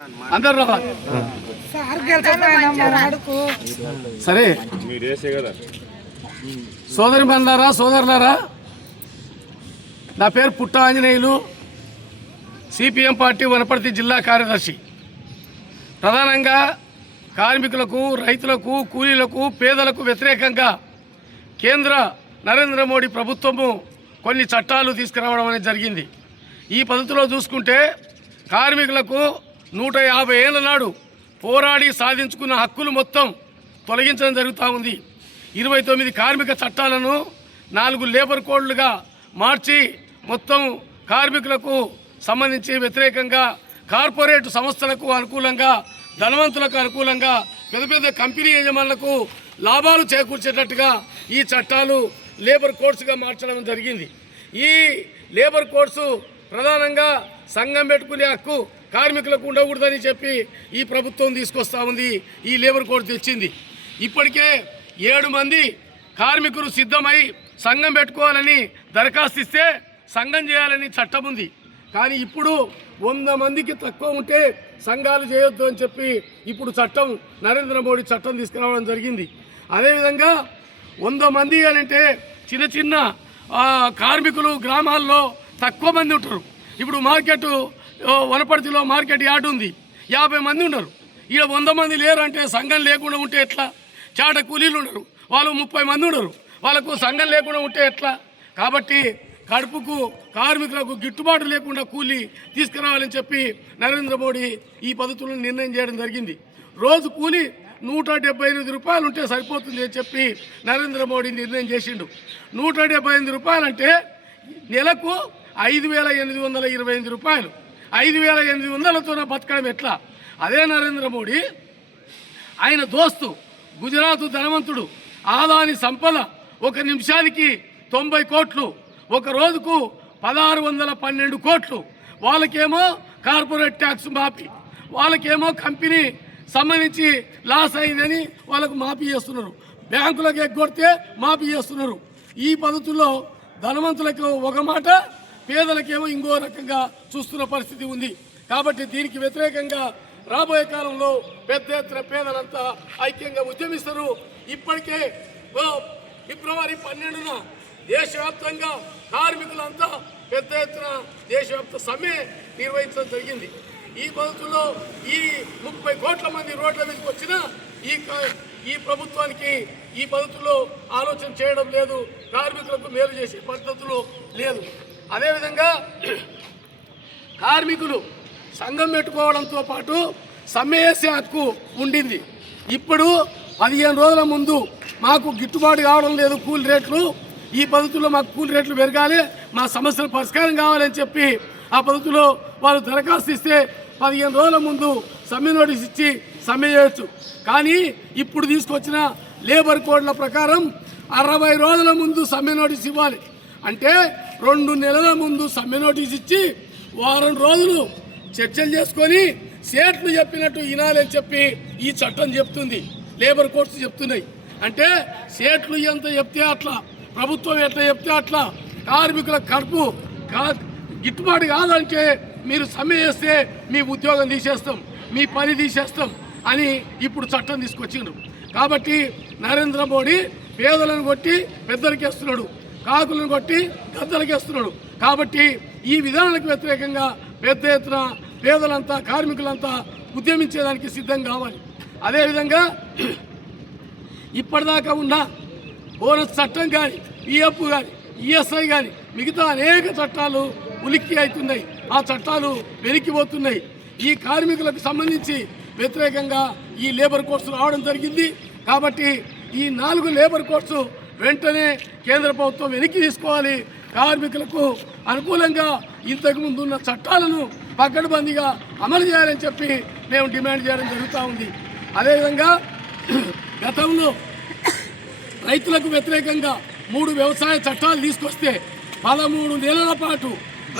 అందరు సరే సోదరి మన్నారా సోదరులారా, నా పేరు పుట్ట ఆంజనేయులు, సిపిఎం పార్టీ వనపర్తి జిల్లా కార్యదర్శి. ప్రధానంగా కార్మికులకు, రైతులకు, కూలీలకు, పేదలకు వ్యతిరేకంగా కేంద్ర నరేంద్ర మోడీ ప్రభుత్వము కొన్ని చట్టాలు తీసుకురావడం అనేది జరిగింది. ఈ పద్ధతిలో చూసుకుంటే కార్మికులకు 150 ఏళ్ల నాడు పోరాడి సాధించుకున్న హక్కులు మొత్తం తొలగించడం జరుగుతూ ఉంది. 29 కార్మిక చట్టాలను 4 లేబర్ కోడ్లుగా మార్చి మొత్తం కార్మికులకు సంబంధించి వ్యతిరేకంగా, కార్పొరేట్ సంస్థలకు అనుకూలంగా, ధనవంతులకు అనుకూలంగా, పెద్ద పెద్ద కంపెనీ యజమానులకు లాభాలు చేకూర్చేటట్టుగా ఈ చట్టాలు లేబర్ కోడ్స్గా మార్చడం జరిగింది. ఈ లేబర్ కోడ్స్ ప్రధానంగా సంఘం పెట్టుకునే హక్కు కార్మికులకు ఉండకూడదని చెప్పి ఈ ప్రభుత్వం తీసుకొస్తా ఉంది. ఈ లేబర్ కోడ్ తెచ్చింది. ఇప్పటికే 7 మంది కార్మికులు సిద్ధమై సంఘం పెట్టుకోవాలని దరఖాస్తు ఇస్తే సంఘం చేయాలని చట్టం ఉంది. కానీ ఇప్పుడు 100 మందికి తక్కువ ఉంటే సంఘాలు చేయొద్దు అని చెప్పి ఇప్పుడు చట్టం, నరేంద్ర మోడీ చట్టం తీసుకురావడం జరిగింది. అదేవిధంగా 100 మంది అంటే చిన్న చిన్న కార్మికులు గ్రామాల్లో తక్కువ మంది ఉంటారు. ఇప్పుడు మార్కెట్ వనపర్తిలో మార్కెట్ యార్డ్ ఉంది, 50 మంది ఉన్నారు. ఈడ 100 మంది లేరు అంటే సంఘం లేకుండా ఉంటే ఎట్లా? చాట కూలీలు ఉన్నారు, వాళ్ళు 30 మంది ఉన్నారు, వాళ్ళకు సంఘం లేకుండా ఉంటే ఎట్లా? కాబట్టి కడుపుకు కార్మికులకు గిట్టుబాటు లేకుండా కూలీ తీసుకురావాలని చెప్పి నరేంద్ర మోడీ ఈ పద్ధతులను నిర్ణయం చేయడం జరిగింది. రోజు కూలీ 178 రూపాయలు ఉంటే సరిపోతుంది అని చెప్పి నరేంద్ర మోడీ నిర్ణయం చేసిండు. 178 రూపాయలు అంటే నెలకు 5,828 రూపాయలు. 5,800తో బతకడం ఎట్లా? అదే నరేంద్ర మోడీ ఆయన దోస్తు గుజరాత్ ధనవంతుడు ఆదాని సంపద 1 నిమిషానికి 90 కోట్లు, ఒక రోజుకు 1612 కోట్లు. వాళ్ళకేమో కార్పొరేట్ ట్యాక్స్ మాఫీ, వాళ్ళకేమో కంపెనీ సంబంధించి లాస్ అయిందని వాళ్ళకు మాఫీ చేస్తున్నారు, బ్యాంకులకు ఎగ్గొడితే మాఫీ చేస్తున్నారు. ఈ పద్ధతుల్లో ధనవంతులకు ఒక మాట, పేదలకేమో ఇంకో రకంగా చూస్తున్న పరిస్థితి ఉంది. కాబట్టి దీనికి వ్యతిరేకంగా రాబోయే కాలంలో పెద్ద ఎత్తున పేదలంతా ఐక్యంగా ఉద్యమిస్తారు. ఇప్పటికే ఫిబ్రవరి 12న దేశవ్యాప్తంగా కార్మికులంతా పెద్ద ఎత్తున దేశవ్యాప్త సమ్మె నిర్వహించడం జరిగింది. ఈ పద్ధతుల్లో ఈ 30 కోట్ల మంది రోడ్ల మీదకి వచ్చిన ఈ ప్రభుత్వానికి ఈ పద్ధతుల్లో ఆలోచన చేయడం లేదు, కార్మికులకు మేలు చేసే పద్ధతులు లేదు. అదేవిధంగా కార్మికులు సంఘం పెట్టుకోవడంతో పాటు సమ్మె చేసే హక్కు ఉండింది. ఇప్పుడు 15 రోజుల ముందు మాకు గిట్టుబాటు కావడం లేదు కూలి రేట్లు, ఈ పద్ధతిలో మాకు కూలి రేట్లు పెరగాలి, మా సమస్యలు పరిష్కారం కావాలని చెప్పి ఆ పద్ధతిలో వాళ్ళు దరఖాస్తు ఇస్తే 15 రోజుల ముందు సమ్మె నోటీస్ ఇచ్చి సమ్మె చేయొచ్చు. కానీ ఇప్పుడు తీసుకొచ్చిన లేబర్ కోడ్ల ప్రకారం 60 రోజుల ముందు సమ్మె నోటీస్ ఇవ్వాలి. అంటే 2 నెలల ముందు సమ్మె నోటీస్ ఇచ్చి వారం రోజులు చర్చలు చేసుకొని సేట్లు చెప్పినట్టు వినాలని చెప్పి ఈ చట్టం చెప్తుంది, లేబర్ కోడ్స్ చెప్తున్నాయి. అంటే సేట్లు ఎంత చెప్తే అట్లా, ప్రభుత్వం ఎట్లా చెప్తే అట్లా, కార్మికుల కడుపు గిట్టుబాటు కాదంటే మీరు సమ్మె చేస్తే మీ ఉద్యోగం తీసేస్తాం, మీ పని తీసేస్తాం అని ఇప్పుడు చట్టం తీసుకొచ్చిండ్రు. కాబట్టి నరేంద్ర మోడీ పేదలను కొట్టి పెద్దలకేస్తున్నాడు, కాకులను కొట్టి గద్దలకేస్తున్నాడు. కాబట్టి ఈ విధానాలకు వ్యతిరేకంగా పెద్ద ఎత్తున పేదలంతా, కార్మికులంతా ఉద్యమించేదానికి సిద్ధం కావాలి. అదేవిధంగా ఇప్పటిదాకా ఉన్న బోనస్ చట్టం కానీ, పిఎఫ్ కానీ, ఈఎస్ఐ కానీ, మిగతా అనేక చట్టాలు ఉలిక్కి అవుతున్నాయి, ఆ చట్టాలు వెనక్కిపోతున్నాయి. ఈ కార్మికులకు సంబంధించి వ్యతిరేకంగా ఈ లేబర్ కోడ్స్ రావడం జరిగింది. కాబట్టి ఈ 4 లేబర్ కోడ్స్ వెంటనే కేంద్ర ప్రభుత్వం వెనక్కి తీసుకోవాలి. కార్మికులకు అనుకూలంగా ఇంతకుముందు ఉన్న చట్టాలను పకడ్బందీగా అమలు చేయాలని చెప్పి మేము డిమాండ్ చేయడం జరుగుతూ ఉంది. అదేవిధంగా గతంలో రైతులకు వ్యతిరేకంగా 3 వ్యవసాయ చట్టాలు తీసుకొస్తే 13 నెలల పాటు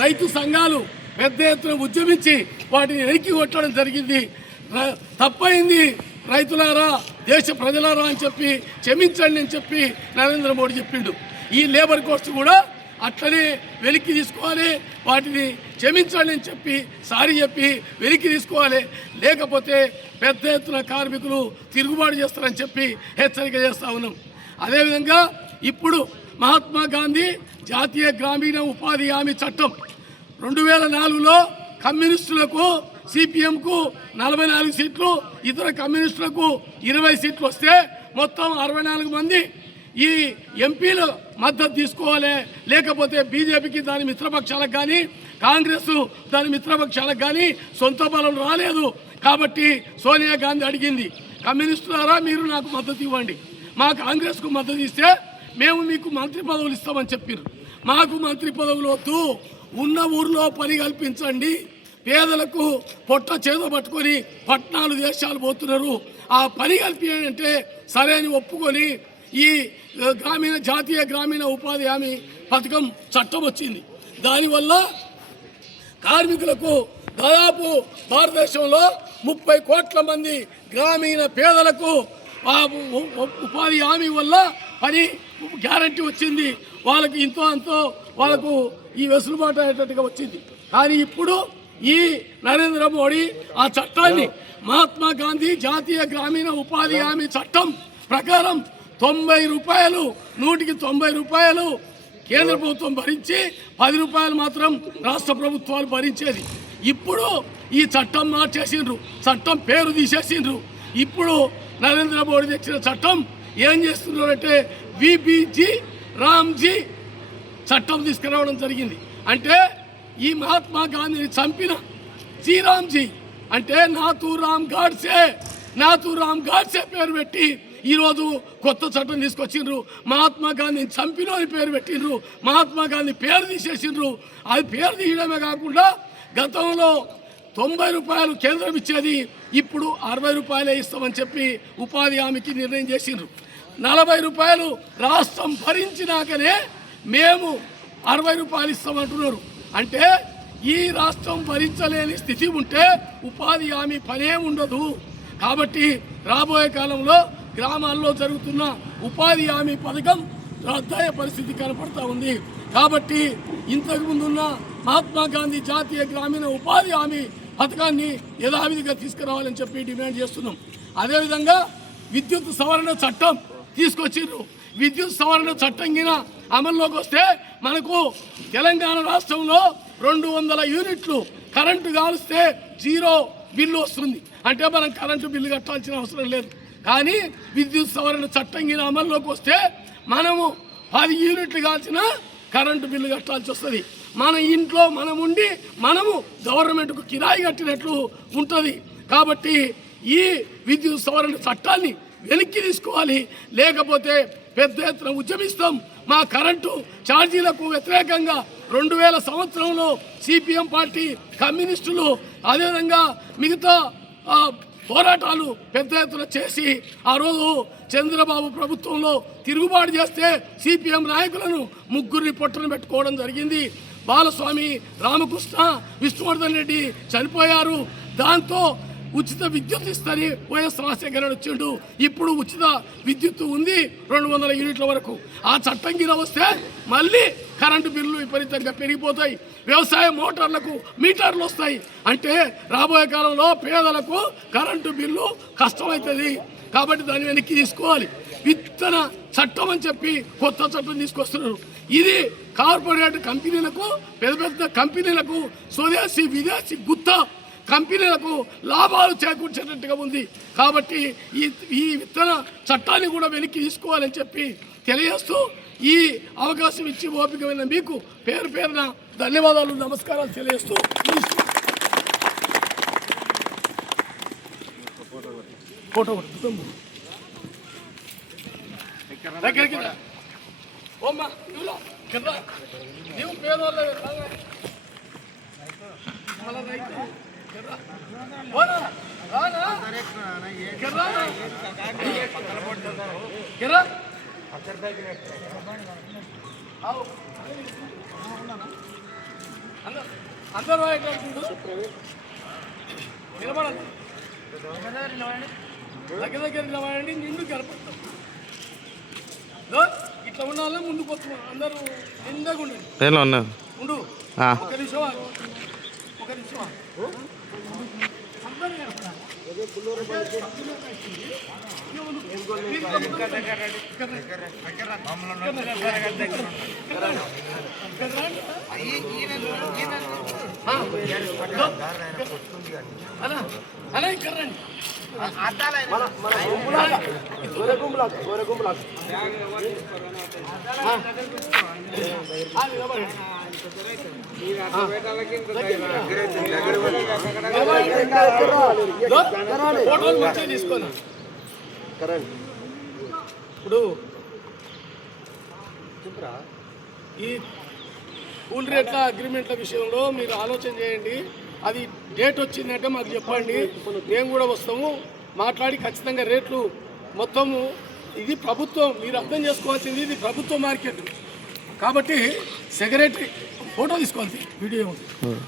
రైతు సంఘాలు పెద్ద ఎత్తున ఉద్యమించి వాటిని వెనక్కి కొట్టడం జరిగింది. తప్పైంది రైతులారా, దేశ ప్రజలారా అని చెప్పి క్షమించండి అని చెప్పి నరేంద్ర మోడీ చెప్పిండు. ఈ లేబర్ కోడ్స్ కూడా అట్లనే వెలికి తీసుకోవాలి, వాటిని క్షమించండి అని చెప్పి సారీ చెప్పి వెలికి తీసుకోవాలి. లేకపోతే పెద్ద ఎత్తున కార్మికులు తిరుగుబాటు చేస్తారని చెప్పి హెచ్చరిక చేస్తూ ఉన్నాం. అదేవిధంగా ఇప్పుడు మహాత్మా గాంధీ జాతీయ గ్రామీణ ఉపాధి హామీ చట్టం 2004లో కమ్యూనిస్టులకు సిపిఎంకు 44 సీట్లు, ఇతర కమ్యూనిస్టులకు 20 సీట్లు వస్తే మొత్తం 64 మంది ఈ ఎంపీలు మద్దతు తీసుకోవాలి. లేకపోతే బీజేపీకి దాని మిత్రపక్షాలకు కానీ కాంగ్రెస్ దాని మిత్రపక్షాలకు కానీ సొంత బలం రాలేదు. కాబట్టి సోనియా గాంధీ అడిగింది, కమ్యూనిస్టులారా మీరు నాకు మద్దతు ఇవ్వండి, మా కాంగ్రెస్కు మద్దతు ఇస్తే మేము మీకు మంత్రి పదవులు ఇస్తామని చెప్పారు. మాకు మంత్రి పదవులు వద్దు, ఉన్న ఊర్లో పని కల్పించండి, పేదలకు పొట్ట చేత పట్టుకొని పట్టణాలు దేశాలు పోతున్నారు, ఆ పని కల్పించాలంటే సరే అని ఒప్పుకొని ఈ జాతీయ గ్రామీణ ఉపాధి హామీ పథకం చట్టం వచ్చింది. దానివల్ల కార్మికులకు దాదాపు భారతదేశంలో 30 కోట్ల మంది గ్రామీణ పేదలకు ఉపాధి హామీ వల్ల పని గ్యారంటీ వచ్చింది. వాళ్ళకి ఇంతో అంతో వాళ్ళకు ఈ వెసులుబాటు అయ్యేటట్టుగా వచ్చింది. కానీ ఇప్పుడు ఈ నరేంద్ర మోడీ ఆ చట్టాన్ని మహాత్మా గాంధీ జాతీయ గ్రామీణ ఉపాధి హామీ చట్టం ప్రకారం 90 రూపాయలు, 190 రూపాయలు కేంద్ర ప్రభుత్వం భరించి 10 రూపాయలు మాత్రం రాష్ట్ర ప్రభుత్వాలు భరించేది. ఇప్పుడు ఈ చట్టం మార్చేసిండ్రు, చట్టం పేరు తీసేసిండ్రు. ఇప్పుడు నరేంద్ర మోడీ తెచ్చిన చట్టం ఏం చేస్తున్నారంటే విబిజీ రామ్జీ చట్టం తీసుకురావడం జరిగింది. అంటే ఈ మహాత్మా గాంధీని చంపిన జీరామ్జీ అంటే నాథూరామ్ గాడ్సే పేరు పెట్టి ఈరోజు కొత్త చట్టం తీసుకొచ్చిండ్రు. మహాత్మా గాంధీని చంపిన అని పేరు పెట్టిండ్రు, మహాత్మా గాంధీ పేరు తీసేసిండ్రు. అది పేరు తీయడమే కాకుండా గతంలో 90 రూపాయలు కేంద్రం ఇచ్చేది ఇప్పుడు 60 రూపాయలే ఇస్తామని చెప్పి ఉపాధి హామీకి నిర్ణయం చేసిండ్రు. 40 రూపాయలు రాష్ట్రం భరించినాకనే మేము 60 రూపాయలు ఇస్తామంటున్నారు. అంటే ఈ రాష్ట్రం భరించలేని స్థితి ఉంటే ఉపాధి హామీ పనే ఉండదు. కాబట్టి రాబోయే కాలంలో గ్రామాల్లో జరుగుతున్న ఉపాధి హామీ పథకం రద్దయ్యే పరిస్థితి కనపడతా ఉంది. కాబట్టి ఇంతకుముందున్న మహాత్మా గాంధీ జాతీయ గ్రామీణ ఉపాధి హామీ పథకాన్ని యథావిధిగా తీసుకురావాలని చెప్పి డిమాండ్ చేస్తున్నాం. అదేవిధంగా విద్యుత్ సవరణ చట్టం తీసుకొచ్చిండ్రు. విద్యుత్ సవరణ చట్టం కింద అమల్లోకి వస్తే మనకు తెలంగాణ రాష్ట్రంలో 200 యూనిట్లు కరెంటు కాలుస్తే 0 బిల్లు వస్తుంది. అంటే మనం కరెంటు బిల్లు కట్టాల్సిన అవసరం లేదు. కానీ విద్యుత్ సవరణ చట్టం కింద అమల్లోకి వస్తే మనము 10 యూనిట్లు కాల్చిన కరెంటు బిల్లు కట్టాల్సి వస్తుంది. మన ఇంట్లో మనం ఉండి మనము గవర్నమెంట్కు కిరాయి కట్టినట్లు ఉంటుంది. కాబట్టి ఈ విద్యుత్ సవరణ చట్టాన్ని వెనక్కి తీసుకోవాలి, లేకపోతే పెద్ద ఎత్తున ఉద్యమిస్తాం. మా కరెంటు ఛార్జీలకు వ్యతిరేకంగా 2000 సంవత్సరంలో సిపిఎం పార్టీ, కమ్యూనిస్టులు, అదేవిధంగా మిగతా పోరాటాలు పెద్ద ఎత్తున చేసి ఆ రోజు చంద్రబాబు ప్రభుత్వంలో తిరుగుబాటు చేస్తే సిపిఎం నాయకులను 3 పొట్టను పెట్టుకోవడం జరిగింది. బాలస్వామి, రామకృష్ణ, విష్ణువర్ధన్ రెడ్డి చనిపోయారు. దాంతో ఉచిత విద్యుత్ ఇస్తని వైఎస్ రాజశేఖర రెడ్డి వచ్చిండు. ఇప్పుడు ఉచిత విద్యుత్ ఉంది 200 యూనిట్ల వరకు. ఆ చట్టం కింద వస్తే మళ్ళీ కరెంటు బిల్లు విపరీతంగా పెరిగిపోతాయి. వ్యవసాయ మోటార్లకు మీటర్లు వస్తాయి. అంటే రాబోయే కాలంలో పేదలకు కరెంటు బిల్లు కష్టమవుతుంది. కాబట్టి దాన్ని వెనక్కి తీసుకోవాలి. విత్తన చట్టం అని చెప్పి కొత్త చట్టం తీసుకొస్తున్నారు. ఇది కార్పొరేట్ కంపెనీలకు, పెద్ద పెద్ద కంపెనీలకు, స్వదేశీ విదేశీ గుత్త కంపెనీలకు లాభాలు చేకూర్చేటట్టుగా ఉంది. కాబట్టి ఈ విత్తన చట్టాన్ని కూడా వెనక్కి తీసుకోవాలని చెప్పి తెలియజేస్తూ ఈ అవకాశం ఇచ్చి ఓపికమైన మీకు పేరు పేరున ధన్యవాదాలు, నమస్కారాలు తెలియజేస్తూ ఫోటో దగ్గరికి ఓమ్మా నీవు పేదవాళ్ళ అందరూ నిలబడాలి, దగ్గర నిలబడండి, నిండు కనపడతాం. ఇట్లా ఇట్లా ఉండాలి, ముందుకు వస్తున్నాం అందరూ నిందాగా ఉండండి. నేను ఉన్నా ఉండు ఒక నిమిషం ఆగు. ఒక నిమిషం ఆగు. అలా ఇక్కడ రండి. ఫోటోలు మంచిగా తీసుకోండి. ఇప్పుడు ఈ కూల్ రేట్ల అగ్రిమెంట్ల విషయంలో మీరు ఆలోచన చేయండి. అది డేట్ వచ్చిందంటే మాకు చెప్పండి, మేము కూడా వస్తాము మాట్లాడి ఖచ్చితంగా రేట్లు మొత్తము. ఇది ప్రభుత్వం, మీరు అర్థం చేసుకోవాల్సింది, ఇది ప్రభుత్వ మార్కెట్ కాబట్టి సెక్రటరీ ఫోటో తీసుకోవాలి, వీడియో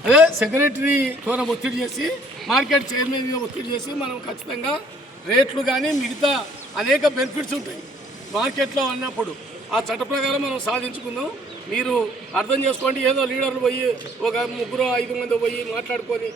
అదే సెక్రటరీ ద్వారా ఒత్తిడి చేసి మార్కెట్ చైర్మన్ మీద ఒత్తిడి చేసి మనం ఖచ్చితంగా రేట్లు కానీ మిగతా అనేక బెనిఫిట్స్ ఉంటాయి మార్కెట్లో అన్నప్పుడు ఆ చట్ట ప్రకారం మనం సాధించుకుందాం. మీరు అర్థం చేసుకోండి. ఏదో లీడర్లు పోయి ఒక 3-5 మంది పోయి మాట్లాడుకొని